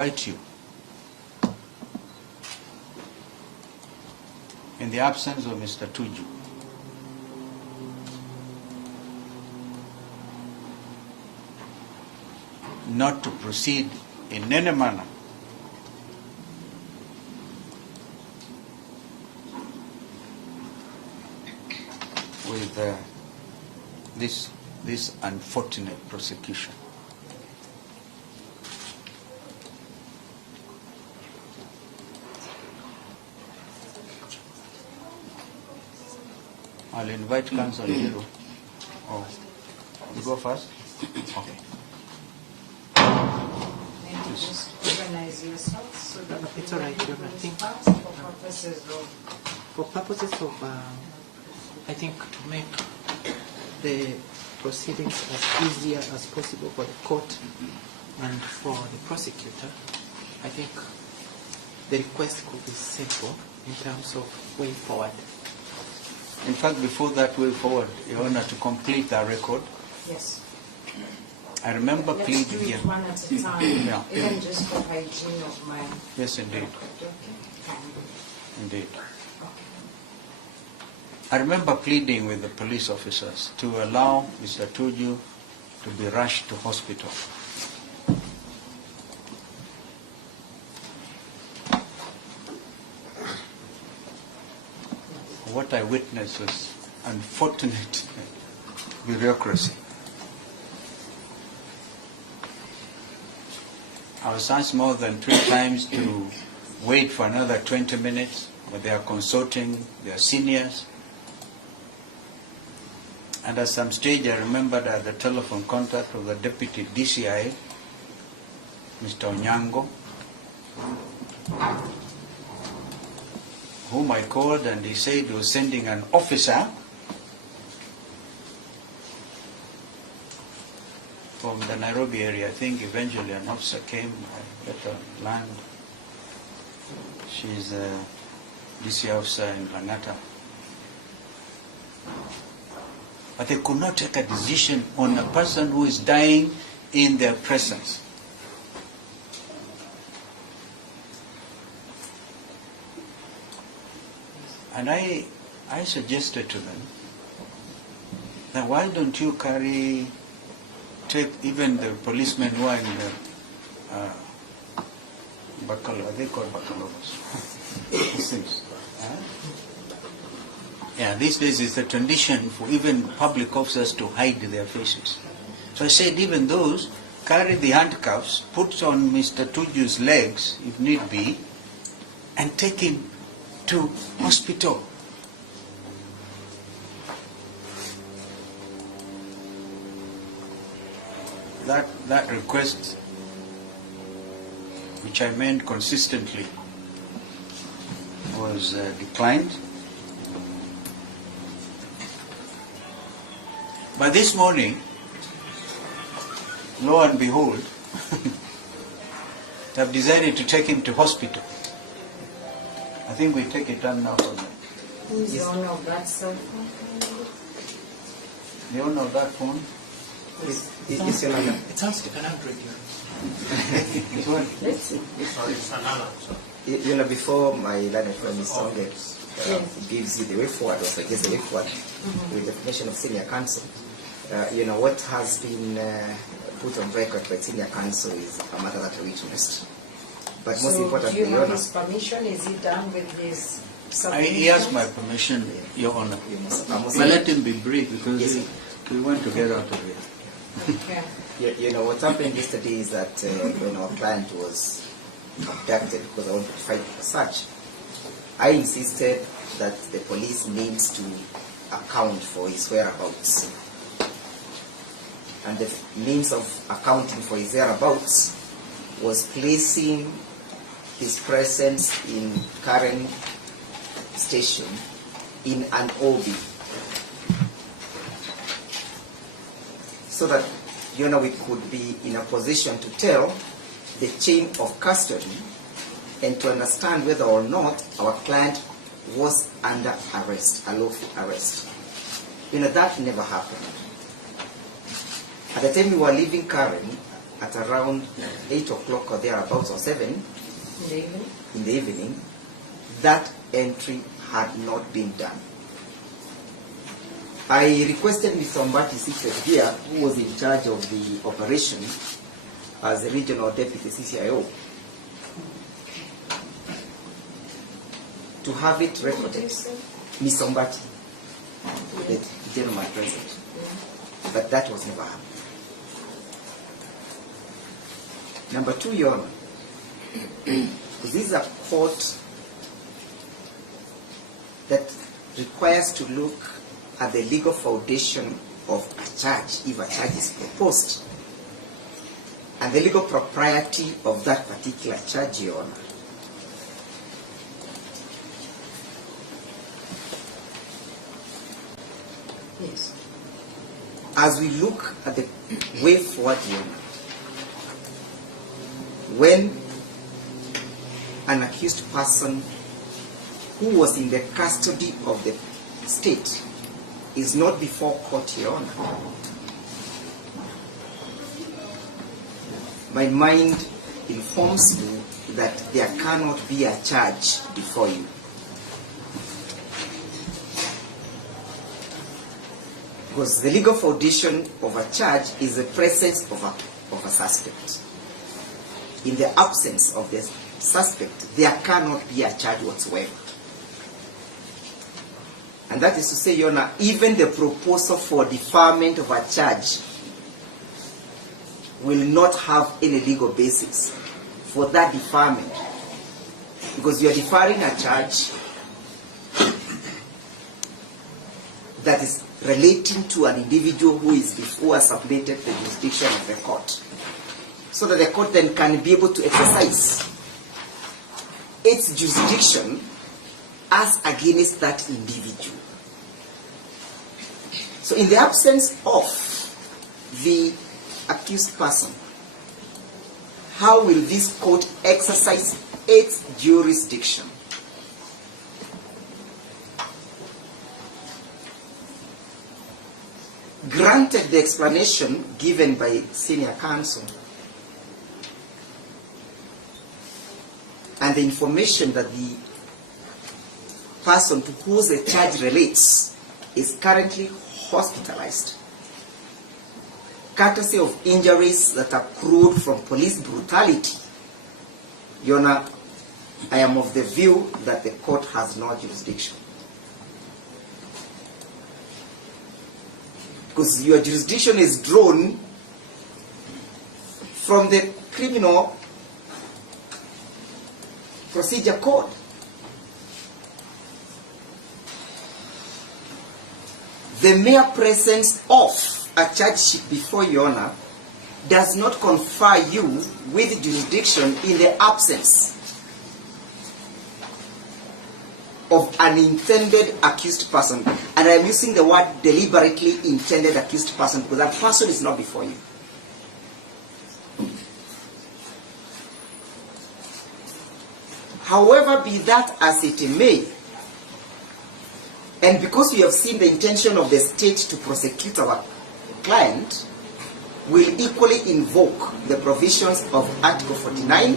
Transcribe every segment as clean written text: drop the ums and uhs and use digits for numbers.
invite you, in the absence of Mr. Tuju, not to proceed in any manner with this unfortunate prosecution. I'll invite Council Hero. Oh, you go first? Okay. Maybe just organize yourselves so that It's all right, you I think. for purposes of I think to make the proceedings as easier as possible for the court and for the prosecutor, I think the request could be simple in terms of way forward. In fact, before that way forward, Your Honor, to complete our record, yes. I remember Let's pleading do it here. one at a time, Yeah. even just for hygiene of my Yes, indeed. record, okay? Indeed. Okay. I remember pleading with the police officers to allow Mr. Tuju to be rushed to hospital. What I witnessed was unfortunate bureaucracy. I was asked more than 3 times to wait for another 20 minutes, but they are consulting their seniors. And at some stage I remembered I had the telephone contact of the Deputy DCI, Mr. Onyango, whom I called, and he said he was sending an officer from the Nairobi area. I think eventually an officer came, I better land. She's a DC officer in Langata. But they could not take a decision on a person who is dying in their presence. And I suggested to them that why don't you take even the policemen who are in the are they called baccalaureates? These things. Yeah, these days it's the tradition for even public officers to hide their faces. So I said even those, carry the handcuffs, put on Mr. Tuju's legs, if need be, and take him to hospital. That request, which I made consistently, was declined. But this morning, lo and behold, they have decided to take him to hospital. I think we take it down now from there. Who is the owner of that cell phone? The owner of that phone? It's sounds like an Android. This one? Let's see. It's an alarm, sir. You know, before my learned friend is sounded, Yes. gives you the way forward, or suggests the way forward with the formation of senior council. You know, what has been put on record by senior council is a matter that we witnessed. But most So do importantly, you Your have Honor, his permission? Is he done with his He has my permission, Your Honor. you must But let him be brief because Yes. we want to get out of here. Okay. You know, what happened yesterday is that when our client was abducted because I wanted to fight for such, I insisted that the police needs to account for his whereabouts. And the means of accounting for his whereabouts was placing his presence in Karen station in an OB. So that, you know, we could be in a position to tell the chain of custody and to understand whether or not our client was under arrest, a lawful arrest. You know, that never happened. At the time we were leaving Karen, at around 8 o'clock or thereabouts, or 7 In the evening? in the evening, that entry had not been done. I requested Mr. Mbati seated here, who was in charge of the operation as the regional deputy CCIO, to have it What recorded. did you say? Mr. Mbati, the gentleman present. But that was never happened. Number 2, Your Honor, this is a court that requires to look at the legal foundation of a charge, if a charge is proposed, and the legal propriety of that particular charge, Your Honor. Yes. As we look at the way forward, Your Honor, when an accused person who was in the custody of the state is not before court, Your Honor, my mind informs me that there cannot be a charge before you. Because the legal foundation of a charge is the presence of a suspect. In the absence of the suspect, there cannot be a charge whatsoever. And that is to say, Your Honor, even the proposal for deferment of a charge will not have any legal basis for that deferment. Because you are deferring a charge that is relating to an individual who has submitted the jurisdiction of the court, so that the court then can be able to exercise its jurisdiction as against that individual. So in the absence of the accused person, how will this court exercise its jurisdiction? Granted the explanation given by senior counsel and the information that the person to whom the charge relates is currently hospitalized, courtesy of injuries that accrued from police brutality, Your Honor, I am of the view that the court has no jurisdiction. Because your jurisdiction is drawn from the Criminal Procedure Code. The mere presence of a charge sheet before Your Honor does not confer you with jurisdiction in the absence of an intended accused person. And I am using the word deliberately intended accused person because that person is not before you. However, be that as it may, and because we have seen the intention of the state to prosecute our client, will equally invoke the provisions of Article 49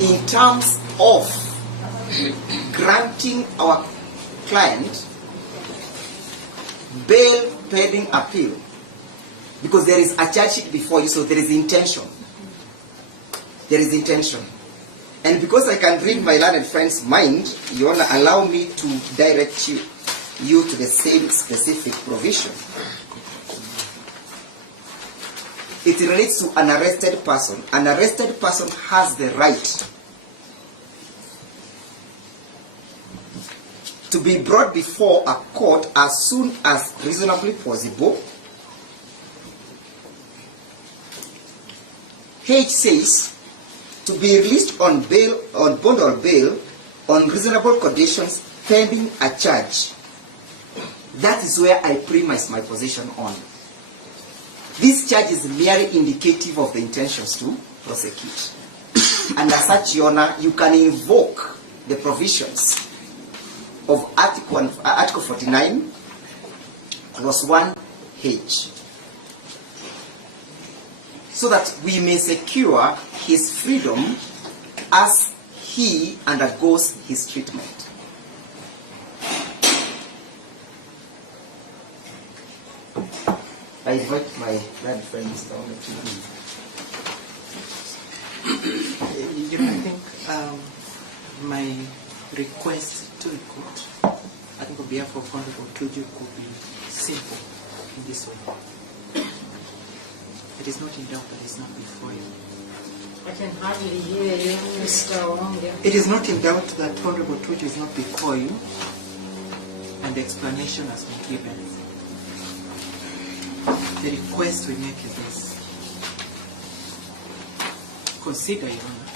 in terms of granting our client bail pending appeal. Because there is a charge sheet before you, so there is intention. There is intention. And because I can read my learned friend's mind, Your Honor, allow me to direct you to the same specific provision. It relates to an arrested person. An arrested person has the right to be brought before a court as soon as reasonably possible. H says to be released on bail, on bond or bail, on reasonable conditions pending a charge. That is where I premise my position on. This charge is merely indicative of the intentions to prosecute. And as such, Your Honor, you can invoke the provisions of Article 49, Clause 1H. so that we may secure his freedom as he undergoes his treatment. I invite my learned friend, Mr. Tuju. I think my request to the court, I think on behalf of Honorable Tuju, could be simple in this way. It is not in doubt that it's not before you. I can hardly hear you, Mr. Onge. It is not in doubt that Honorable Tuju is not before you, and the explanation has been given. The request we make is this. Consider, Your Honor,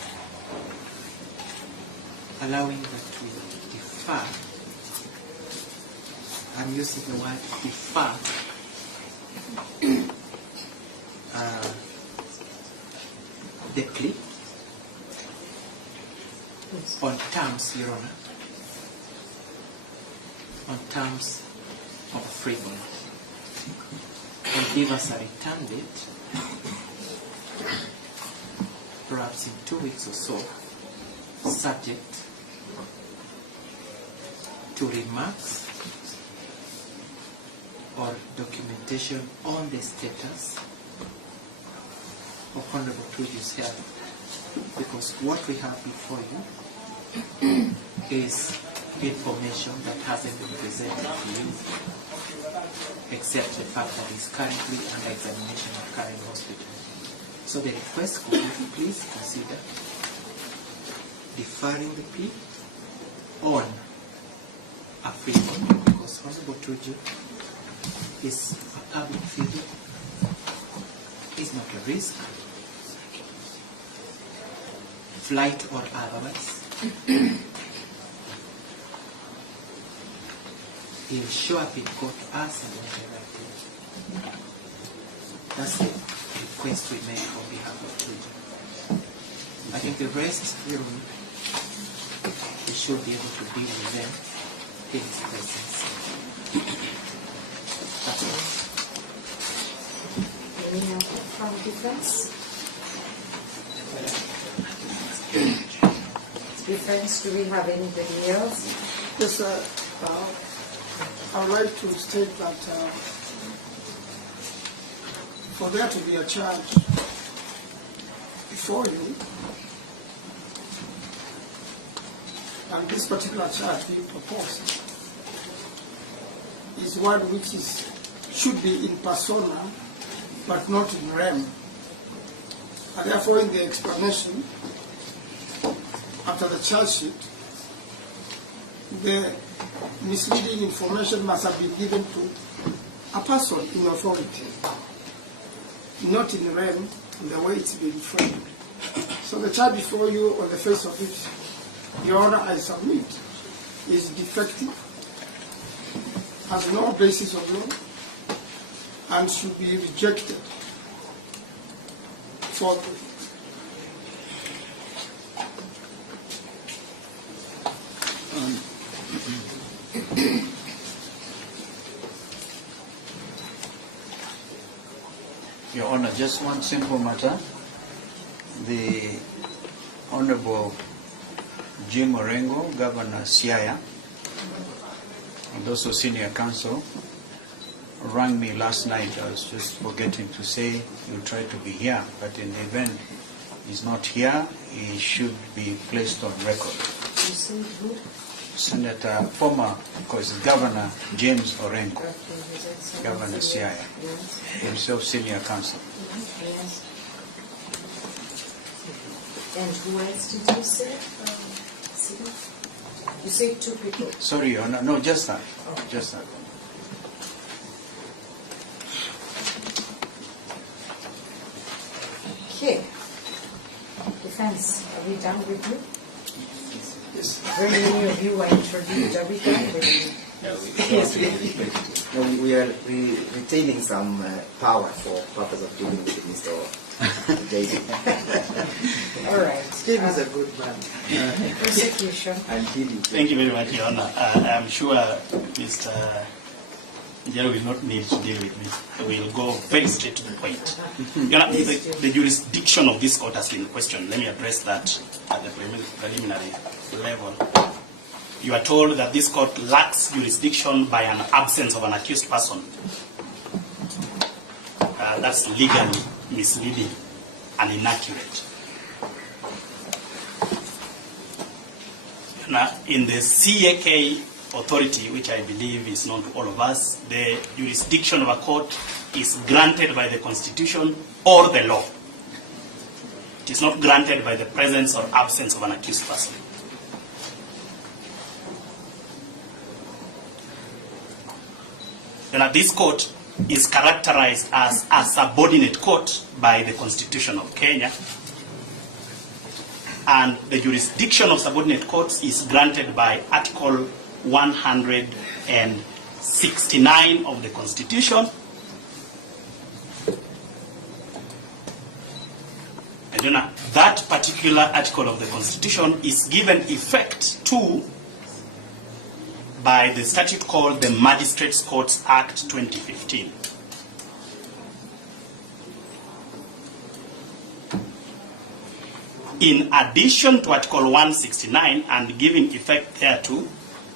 allowing that we defer. I'm using the word defer the plea on terms, Your Honor, on terms of freedom, and give us a return date, perhaps in 2 weeks or so, subject to remarks or documentation on the status of Honorable Tuju's health. Because what we have before you is information that hasn't been presented to you, except the fact that he's currently under examination at Karen Hospital. So the request could be, please consider deferring the plea on a freedom, because Honorable Tuju is a public figure, is not a risk, flight or otherwise. He'll show up in court as and when the right thing. That's the request we make on behalf of Tuju. I think the rest, we should be able to deal with them in his presence. That's all. Any other from defense? Defense, do we have anybody else? Yes, sir. I would like to state that for there to be a charge before you, and this particular charge being proposed is one which should be in persona, but not in rem. And therefore, in the explanation, after the charge sheet, the misleading information must have been given to a person in authority, not in rem, in the way it's been framed. So the charge before you, on the face of it, Your Honor, I submit, is defective, has no basis of law, and should be rejected for Your Honor, just one simple matter. The Honorable Jim Orengo, Governor Siaya, and also Senior Counsel, rang me last night. I was just forgetting to say he'll try to be here, but in the event he's not here, he should be placed on record. You said who? Senator, former, because Governor James Orengo, Yes. Governor Siaya, Yes. himself Senior Counsel. Yes. And who else did you say? You said two people. Sorry, Your Honor, no, just that, just that. Okay. Defense, are we done with you? Yes. Very many of you were introduced. Are we done with you? No, we are retaining some power for purpose of dealing with Mr. David. All right. Steve is a good man. Prosecution. And dealing. Thank you very much, Your Honor. I'm sure Mr. Jerry will not need to deal with me. We'll go very straight to the point. You know, the jurisdiction of this court has been questioned. Let me address that at the preliminary level. You are told that this court lacks jurisdiction by an absence of an accused person. That's legally misleading and inaccurate. Now, in the CAK authority, which I believe is known to all of us, the jurisdiction of a court is granted by the Constitution or the law. It is not granted by the presence or absence of an accused person. Now, this court is characterized as a subordinate court by the Constitution of Kenya, and the jurisdiction of subordinate courts is granted by Article 169 of the Constitution. And you know, that particular article of the Constitution is given effect to by the statute called the Magistrates Courts Act 2015. In addition to Article 169 and giving effect thereto,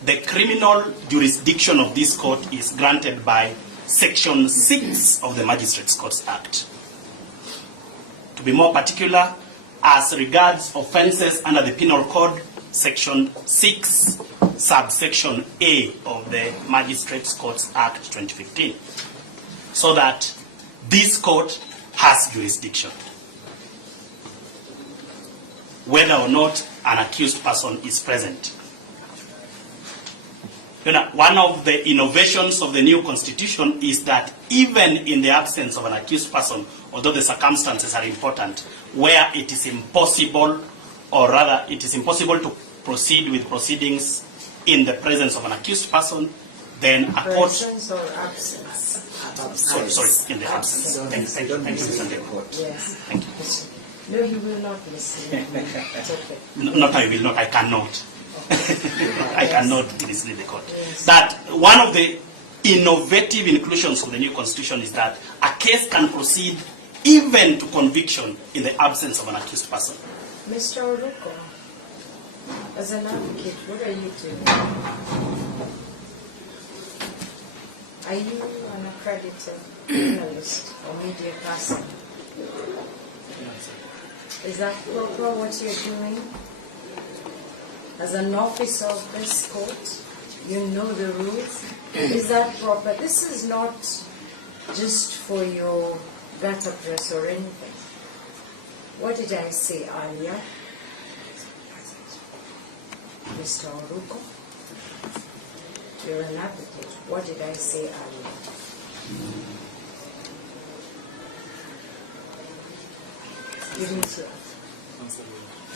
the criminal jurisdiction of this court is granted by Section 6 of the Magistrates Courts Act. To be more particular, as regards offences under the Penal Code, Section 6, subsection A of the Magistrates Courts Act 2015, so that this court has jurisdiction, whether or not an accused person is present. You know, one of the innovations of the new constitution is that even in the absence of an accused person, although the circumstances are important, where it is impossible, or rather it is impossible to proceed with proceedings in the presence of an accused person, then a court... Presence or absence? Sorry, in the absence. Thank you, Mr. Ndeko. Yes. Thank you. No, he will not listen. It's okay. Not I will not, I cannot. I cannot mislead the court. Yes. That one of the innovative inclusions of the new constitution is that a case can proceed even to conviction in the absence of an accused person. Mr. Oruko, as an advocate, what are you doing? Are you an accredited journalist or media person? Is that proper what you're doing? As an officer of this court, you know the rules. Is that proper? This is not just for your gutter press or anything. What did I say earlier? Mr. Oruko, you're an advocate. What did I say earlier? You need to.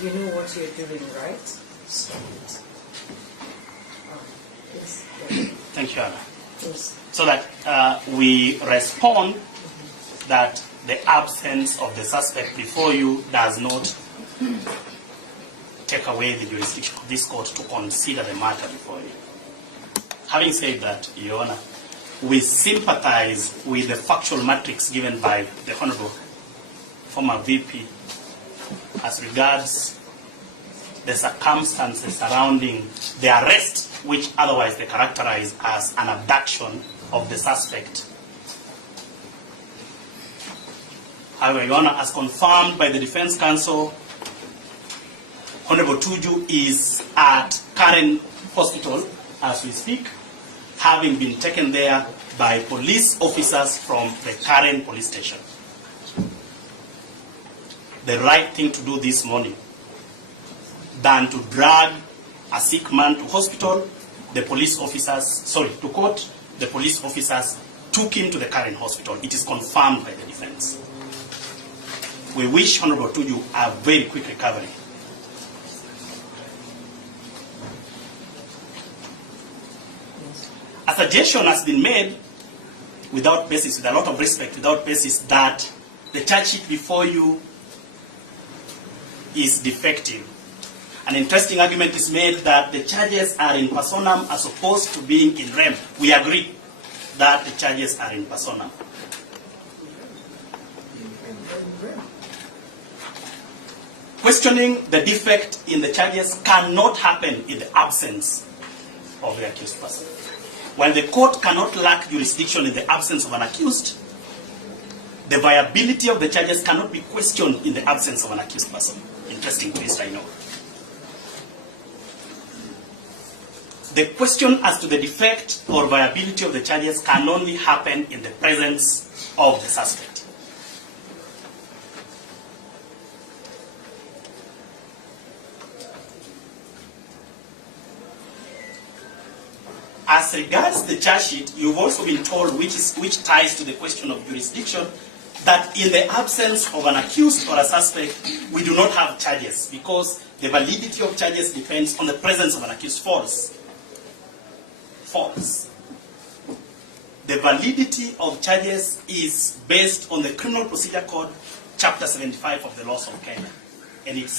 You know what you're doing, right? Stop it. Yes. Thank you, Anna. Yes. So that we respond that the absence of the suspect before you does not take away the jurisdiction of this court to consider the matter before you. Having said that, Your Honor, we sympathize with the factual matrix given by the Honorable former VP as regards the circumstances surrounding the arrest, which otherwise they characterize as an abduction of the suspect. However, Your Honor, as confirmed by the Defense Counsel, Honorable Tuju is at Karen Hospital as we speak, having been taken there by police officers from the Karen police station. The right thing to do this morning than to drag a sick man to hospital, the police officers, to court, the police officers took him to the Karen hospital. It is confirmed by the defense. We wish Honorable Tuju a very quick recovery. A suggestion has been made without basis, with a lot of respect, without basis, that the charge sheet before you is defective. An interesting argument is made that the charges are in personam as opposed to being in rem. We agree. that the charges are in persona. Questioning the defect in the charges cannot happen in the absence of the accused person. While the court cannot lack jurisdiction in the absence of an accused, the viability of the charges cannot be questioned in the absence of an accused person. Interesting twist, I know. The question as to the defect or viability of the charges can only happen in the presence of the suspect. As regards the charge sheet, you've also been told, which ties to the question of jurisdiction, that in the absence of an accused or a suspect, we do not have charges because the validity of charges depends on the presence of an accused. False. False. The validity of charges is based on the Criminal Procedure Code, Chapter 75 of the Laws of Kenya. And it says